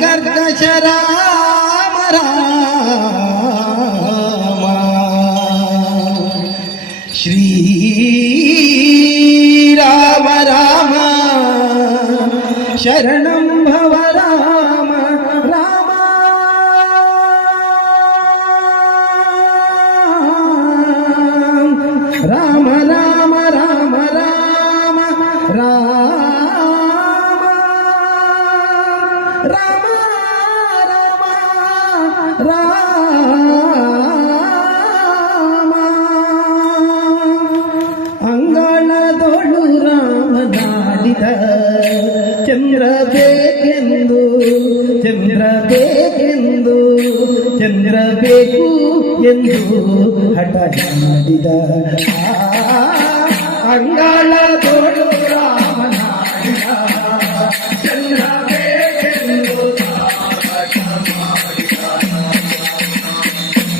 ಕರ್ಕಶ ರಾಮ ರಾಮ ಶ್ರೀ ರಾಮ ರಾಮ ಶರಣಂ ಭವ ರಾಮ ರಾಮ ರಾಮ ರಾಮ ರಾಮ ರಾಮ ರಾಮ ರಾಮ ರಾಮ ರಾಮ ಅಂಗಳದೊಳು ರಾಮನಾಡಿದ ಚಂದ್ರ ಬೇಕೆಂದು ಚಂದ್ರ ಬೇಕೆಂದು ಚಂದ್ರ ಬೇಕು ಎಂದು ಹಠ ಮಾಡಿದ ಅಂಗಳದೊಳು ರಾಮನಾಡಿದ ಚಂದ್ರ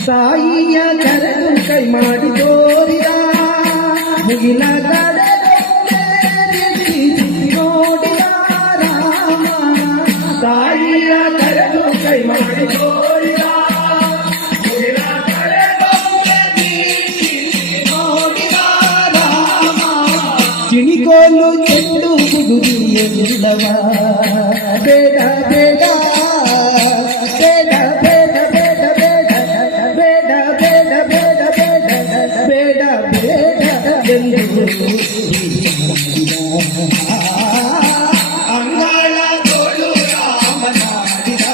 ತಾಯಿಯ ಕರೆದು ಕೈ ಮಾಡಿ ತೋರಿದ ಮುಗಿಲ ಕಡೆ ನೋಡಿದ ರಾಮ ತಾಯಿಯ ಕರೆದು ಕೈ ಮಾಡಿ ತೋರಿದ ಮುಗಿಲ ಕಡೆ ನೋಡಿದ ರಾಮ ಚಿಣಿಕೋಲು ಚೆಂಡು ಹುಡುಗಿಯಲ್ಲವ ಬೇಡ ಬೇಡ ಬೇಡ ಬೇಡ ಬೇಡ ಬೇಡ ಬೇಡ ಎಂದು ಅಂಗಳದೊಳು ರಾಮನಾಡಿದ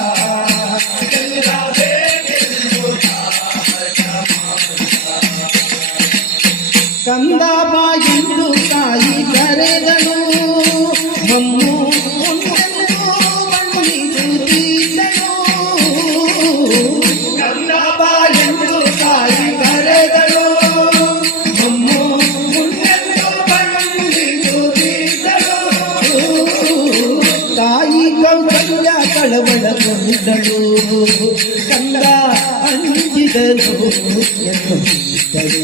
ಕಂದ ಬಾ ಎಂದು ತಾಯಿ ಕರೆದನು ಮಮ್ಮು ಬಣ್ಣಿಸುತ್ತಿದ್ದನು ಕಂದ ಬಾ ಎಂದು ತಾಯಿ ಕರೆದನು ಮಮ್ಮು ಬಣ್ಣಿಸುತ್ತಿದ್ದನು ತಾಯಿ ಕೌಸಲ್ಯ ಕಳವಳಗೊಂಡಳು ಕಂದ ಅಂಜಿದನು ಎನ್ನುತ್ತಿದ್ದಳು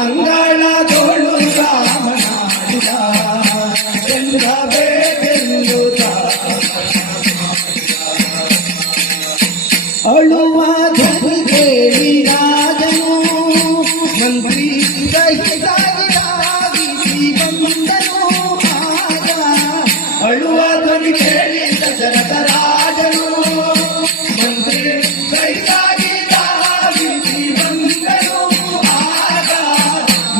ಅಂಗಳದೊಳು ರಾಮನಾಡಿದ ಚಂದ್ರ ಬೇಕೆಂದು ಅಳುವ ಧ್ವನಿ ಕೇಳಿ ರಾಜನು ಮಂತ್ರಿ ಸಹಿತಾಗಿ ಬಂದನು ಆಗ ಅಳುವ ಧ್ವನಿ ಕೇಳಿ ದಶರಥ ರಾಜನು ಮಂತ್ರಿ ಸಹಿತಾಗಿ ಬಂದನು ಆಗ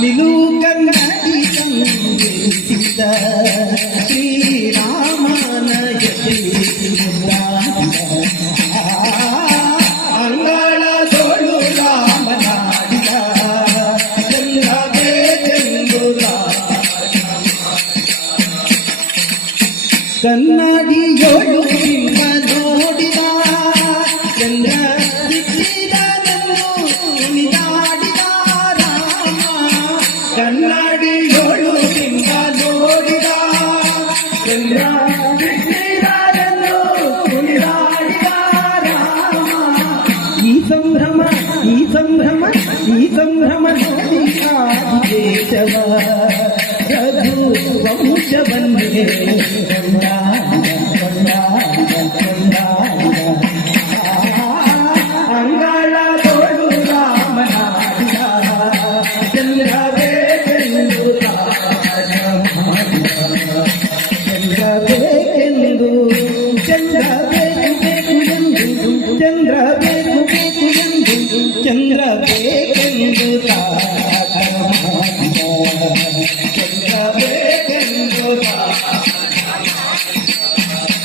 ನಿಲು ಕನ್ನಡಿ ಸಂದೇಶಿಸಿದ ಶ್ರೀರಾಮನ ಅಂಗಳದೊಳು ರಾಮನಾಡಿದ ಚಂದ್ರ ಬೇಕೆಂದು ಕನ್ನಡಿಯೊಳು ನಿಮ್ಮ ನೋಡಿದ ಚಂದ್ರ ಕುಣಿದಾಡಿದ ರಾಮ ಕನ್ನಡಿಯೊಳು ನಿಮ್ಮ ನೋಡಿದ ಚಂದ್ರ ಕುಣಿದಾಡಿದ ರಾಮ ಈ ಸಂಭ್ರಮ ಈ ಸಂಭ್ರಮ ಈ ಸಂಭ್ರಮ ನೋಡಿ ಆದಿಕೇಶವ ರಘು ವಂಶವನ್ನೇ ಅಂಗಳದೊಳು ರಾಮನಾಡಿದ ಚಂದ್ರ ಬೇಕೆಂದು ಚಂದ್ರ ಬೇಕೆಂದು ಚಂದ್ರ ಬೇಕು ಎಂದು ಚಂದ್ರ ಬೇಕು ಎಂದು ಚಂದ್ರ ಬೇಕೆಂದು